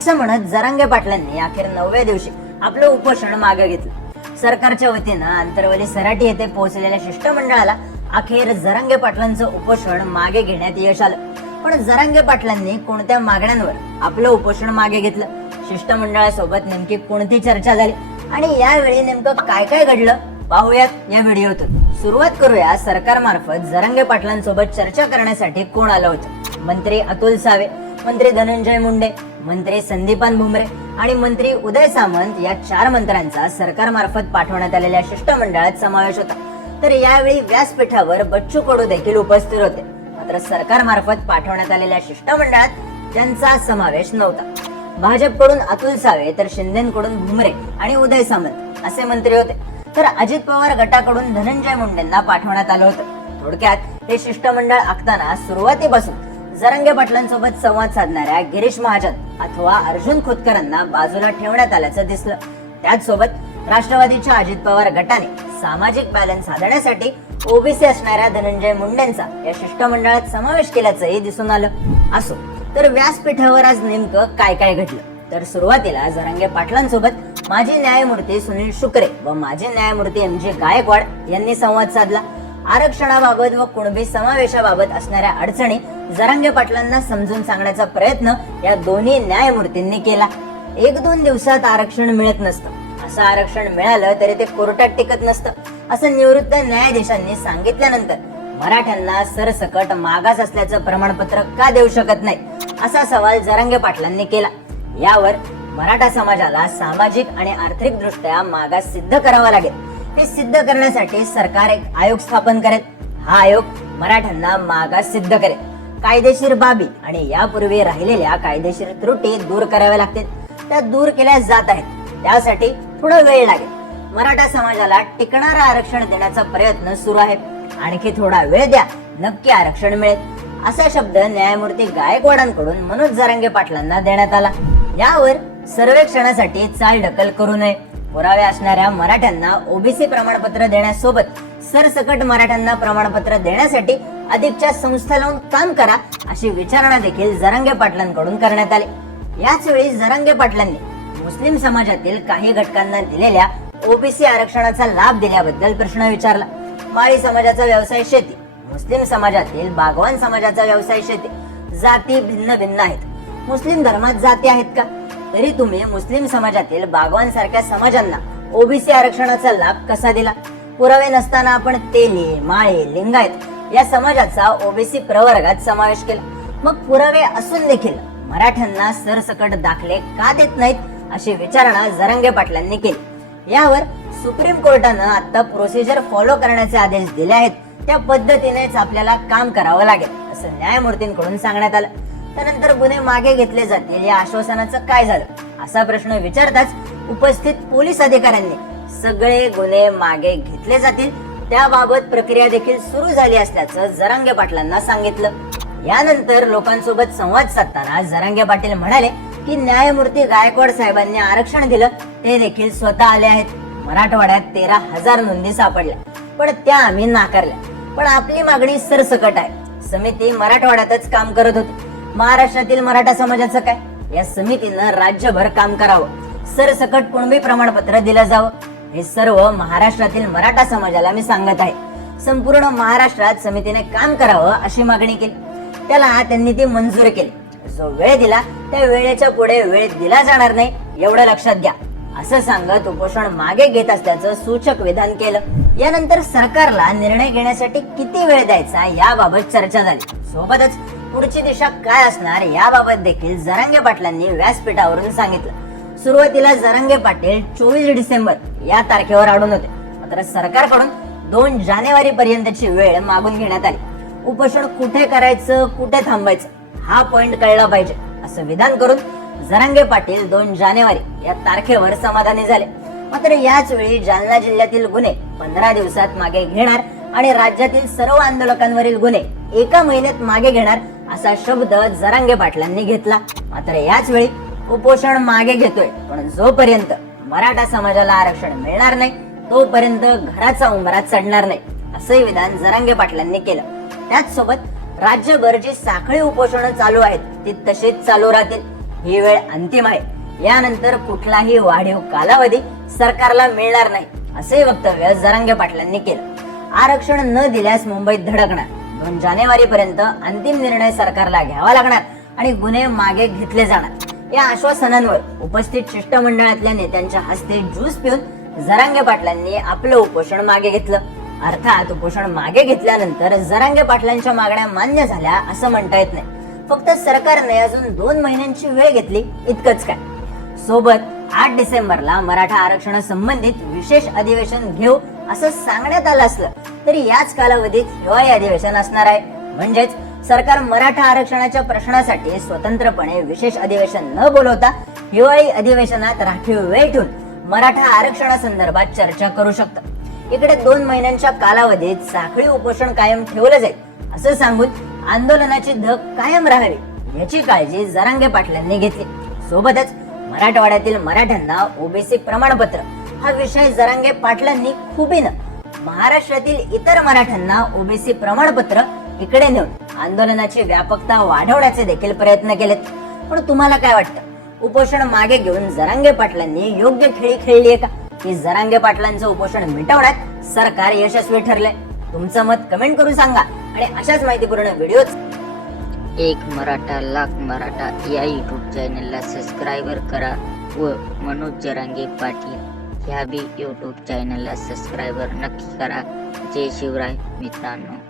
असं म्हणत जरांगे पाटलांनी अखेर 9व्या दिवशी आपलं उपोषण मागे घेतलं। सरकारच्या वतीनं आंतरवली सराटी येथे पोहोचलेल्या शिष्टमंडळाला अखेर जरांगे पाटलांचं उपोषण मागे घेण्यात यश आलं। पण जरांगे पाटलांनी कोणत्या मागण्यांवर आपलं उपोषण मागे घेतलं, शिष्टमंडळासोबत नेमकी कोणती चर्चा झाली आणि यावेळी नेमकं काय काय घडलं पाहूयात या व्हिडिओतून। सुरुवात करूया सरकारमार्फत जरांगे पाटलांसोबत चर्चा करण्यासाठी कोण आलं होतं। मंत्री अतुल सावे, मंत्री धनंजय मुंडे, मंत्री संदीपान भुमरे आणि मंत्री उदय सामंत या 4 मंत्र्यांचा सरकारमार्फत पाठवण्यात आलेल्या शिष्टमंडळात समावेश होता। तर यावेळी व्यासपीठावर बच्चू कडू देखील उपस्थित होते। मात्र सरकारमार्फत पाठवण्यात आलेल्या शिष्टमंडळात त्यांचा समावेश नव्हता। भाजपकडून अतुल सावे तर शिंदेकडून भुमरे आणि उदय सामंत असे मंत्री होते। तर अजित पवार गटाकडून धनंजय मुंडेंना पाठवण्यात आलं होतं। थोडक्यात हे शिष्टमंडळ आखताना सुरुवातीपासून जरांगे पाटलांसोबत संवाद साधणाऱ्या गिरीश महाजन अथवा अर्जुन खोतकरांना बाजूला ठेवण्यात आल्याचं दिसलं। त्याचसोबत राष्ट्रवादीच्या अजित पवार गटाने सामाजिक बॅलन्स साधण्यासाठी ओबीसी असणाऱ्या धनंजय मुंडेंचा या शिष्टमंडळात समावेश केल्याचंही दिसून आलं। असो, तर व्यासपीठावर आज नेमकं काय काय घडलं, तर सुरुवातीला जरांगे पाटलांसोबत माजी न्यायमूर्ती सुनील शुक्रे व माजी न्यायमूर्ती MG गायकवाड यांनी संवाद साधला। आरक्षणाबाबत व कुणबी समावेशाबाबत असणाऱ्या अडचणी जरांगे पाटलांना समजून सांगण्याचा प्रयत्न या दोन्ही न्यायमूर्तींनी केला। 1-2 दिवसात आरक्षण मिळत नसतं, असं आरक्षण मिळालं तरी ते कोर्टात टिकत नसतं असं निवृत्त न्यायाधीशांनी सांगितल्यानंतर मराठ्यांना सरसकट मागास असल्याचं प्रमाणपत्र का देऊ शकत नाही, असा सवाल जरांगे पाटलांनी केला। यावर मराठा समाजाला सामाजिक आणि आर्थिक दृष्ट्या मागास सिद्ध करावा लागेल। हे सिद्ध करण्यासाठी सरकार एक आयोग स्थापन करेल। हा आयोग मराठ्यांना मागास सिद्ध करेल। कायदेशीर बाबी आणि यापूर्वी राहिलेल्या कायदेशीर त्रुटी दूर कराव्या लागतील, त्या दूर केल्या जात आहेत। त्यासाठी थोडा वेळ लागेल। मराठा समाजाला टिकणारं आरक्षण देण्याचा प्रयत्न सुरू आहे। आणखी थोडा वेळ द्या, नक्की आरक्षण मिळेल, असा शब्द न्यायमूर्ती गायकवाडांकडून मनोज जरांगे पाटलांना देण्यात आला। यावर सर्वेक्षणासाठी चालढकल करू नये, पुरावे असणाऱ्या मराठ्यांना ओबीसी प्रमाणपत्र देण्यासोबत सरसकट मराठ्यांना प्रमाणपत्र देण्यासाठी अधिकच्या संस्था लावून काम करा, अशी विचारणा देखील जरांगे पाटलांकडून करण्यात आली। याच वेळी जरांगे पाटलांनी मुस्लिम समाजातील काही घटकांना दिलेल्या ओबीसी आरक्षणाचा लाभ दिल्याबद्दल प्रश्न विचारला। माळी समाजाचा व्यवसाय शेती, मुस्लिम समाजातील बागवान समाजाचा व्यवसाय शेती, जाती भिन्न भिन्न आहेत। मुस्लिम धर्मात जाती आहेत का? तरी तुम्ही मुस्लिम समाजातील बागवान सारख्या समाजांना ओबीसी आरक्षणाचा लाभ कसा दिला? पुरावे नसताना आपण तेली, माळी, लिंगायत या समाजाचा ओबीसी प्रवर्गात समावेश केला। मग पुरावे असून देखील मराठ्यांना सरसकट दाखले का देत नाहीत, अशी विचारणा जरांगे पाटलांनी केली। यावर सुप्रीम कोर्टानं आता प्रोसिजर फॉलो करण्याचे आदेश दिले आहेत, त्या पद्धतीनेच आपल्याला काम करावं लागेल, असं न्यायमूर्तींकडून सांगण्यात आलं। त्यानंतर गुन्हे मागे घेतले जातील या आश्वासनाचं काय झालं, असा प्रश्न विचारताच उपस्थित पोलीस अधिकाऱ्यांनी सगळे गुन्हे मागे घेतले जातील, त्याबाबत प्रक्रिया देखील सुरू झाली असल्याचं जरांगे पाटलांना सांगितलं। यानंतर लोकांसोबत संवाद साधताना जरांगे पाटील म्हणाले की न्यायमूर्ती गायकवाड साहेबांनी आरक्षण दिलं, ते देखील स्वतः आले आहेत। मराठवाड्यात 13,000 नोंदी सापडल्या, पण त्या आम्ही नाकारल्या। पण आपली मागणी सरसकट आहे। समिती मराठवाड्यातच काम करत होती, महाराष्ट्रातील मराठा समाजाचं काय? या समितीनं राज्यभर काम करावं, सरसकट कुणबी प्रमाणपत्र दिलं जावं, हे सर्व महाराष्ट्रातील मराठा समाजाला मी सांगत आहे। संपूर्ण महाराष्ट्रात समितीने काम करावं अशी मागणी केली, त्याला त्यांनी ती मंजूर केली। जो वेळ दिला त्या वेळेच्या पुढे वेळ दिला जाणार नाही, एवढं लक्षात घ्या, असं सांगत उपोषण मागे घेत असल्याचं सूचक विधान केलं। यानंतर सरकारला निर्णय घेण्यासाठी किती वेळ द्यायचा याबाबत चर्चा झाली। सोबतच पुढची दिशा काय असणार याबाबत देखील जरांगे पाटलांनी व्यासपीठावरून सांगितलं। सुरुवातीला जरांगे पाटील 24 डिसेंबर या तारखेवर अडून होते, मात्र सरकारकडून 2 जानेवारी पर्यंतची वेळ मागून घेण्यात आली। उपोषण कुठे करायचं, कुठे थांबायचं हा पॉइंट कळला पाहिजे, असं विधान करून जरांगे पाटील 2 जानेवारी या तारखेवर समाधानी झाले। मात्र याच वेळी जालना जिल्ह्यातील गुन्हे 15 दिवसात मागे घेणार आणि राज्यातील सर्व आंदोलकांवरील गुन्हे 1 महिन्यात मागे घेणार, असा शब्द जरांगे पाटलांनी घेतला। मात्र याच वेळी उपोषण मागे घेतोय, पण जोपर्यंत मराठा समाजाला आरक्षण मिळणार नाही तोपर्यंत घराचा उंबरा चढणार नाही, असंही विधान जरांगे पाटलांनी केलं। त्याचसोबत राज्यभर जी साखळी उपोषणं चालू आहेत ती तशीच चालू राहतील। ही वेळ अंतिम आहे, यानंतर कुठलाही वाढीव कालावधी सरकारला मिळणार नाही, असे वक्तव्य जरांगे पाटलांनी केलं। आरक्षण न दिल्यास मुंबईत धडकणार, 2 जानेवारी पर्यंत अंतिम निर्णय सरकारला घ्यावा लागणार आणि गुन्हे मागे घेतले जाणार, या आश्वासनांवर उपस्थित शिष्टमंडळातल्या नेत्यांच्या हस्ते ज्यूस पिऊन जरांगे पाटलांनी आपलं उपोषण मागे घेतलं। अर्थात उपोषण मागे घेतल्यानंतर जरांगे पाटलांच्या मागण्या मान्य झाल्या असं म्हणता येत नाही, फक्त सरकारने अजून 2 महिन्यांची वेळ घेतली इतकंच काय। सोबत 8 डिसेंबरला मराठा आरक्षणासंबंधित विशेष अधिवेशन घेऊ असं सांगण्यात आलं असलं तरी याच कालावधीत हिवाळी अधिवेशन असणार आहे, म्हणजेच सरकार मराठा आरक्षणाच्या प्रश्नासाठी स्वतंत्रपणे विशेष अधिवेशन न बोलवता हिवाळी अधिवेशनात राखीव वेळ ठेवून मराठा आरक्षणासंदर्भात चर्चा करू शकतं। इकडे 2 महिन्यांच्या कालावधीत साखळी उपोषण कायम ठेवलं जाईल असं सांगून आंदोलनाची धग कायम राहावी याची काळजी जरांगे पाटलांनी घेतली। सोबतच मराठवाड्यातील मराठ्यांना ओबीसी प्रमाणपत्र हा विषय जरांगे पाटलांनी खुबीनं महाराष्ट्रातील इतर मराठ्यांना ओबीसी प्रमाणपत्र इकडे नेऊन आंदोलनाची व्यापकता वाढवण्याचे देखील प्रयत्न केलेत। पण तुम्हाला काय वाटतं, उपोषण मागे घेऊन जरांगे पाटलांनी योग्य खेळी खेळलीये का, की जरांगे पाटलांचं उपोषण मिटवण्यात सरकार यशस्वी ठरलंय? तुमचं मत कमेंट करून सांगा आणि अशाच माहितीपूर्ण व्हिडिओ एक मराठा लाख मराठा या यूट्यूब चॅनलला सबस्क्राईबर करा व मनोज जरांगे पाटील ह्या बी यूट्यूब चॅनलला सबस्क्राईबर नक्की करा। जय शिवराय मित्रांनो।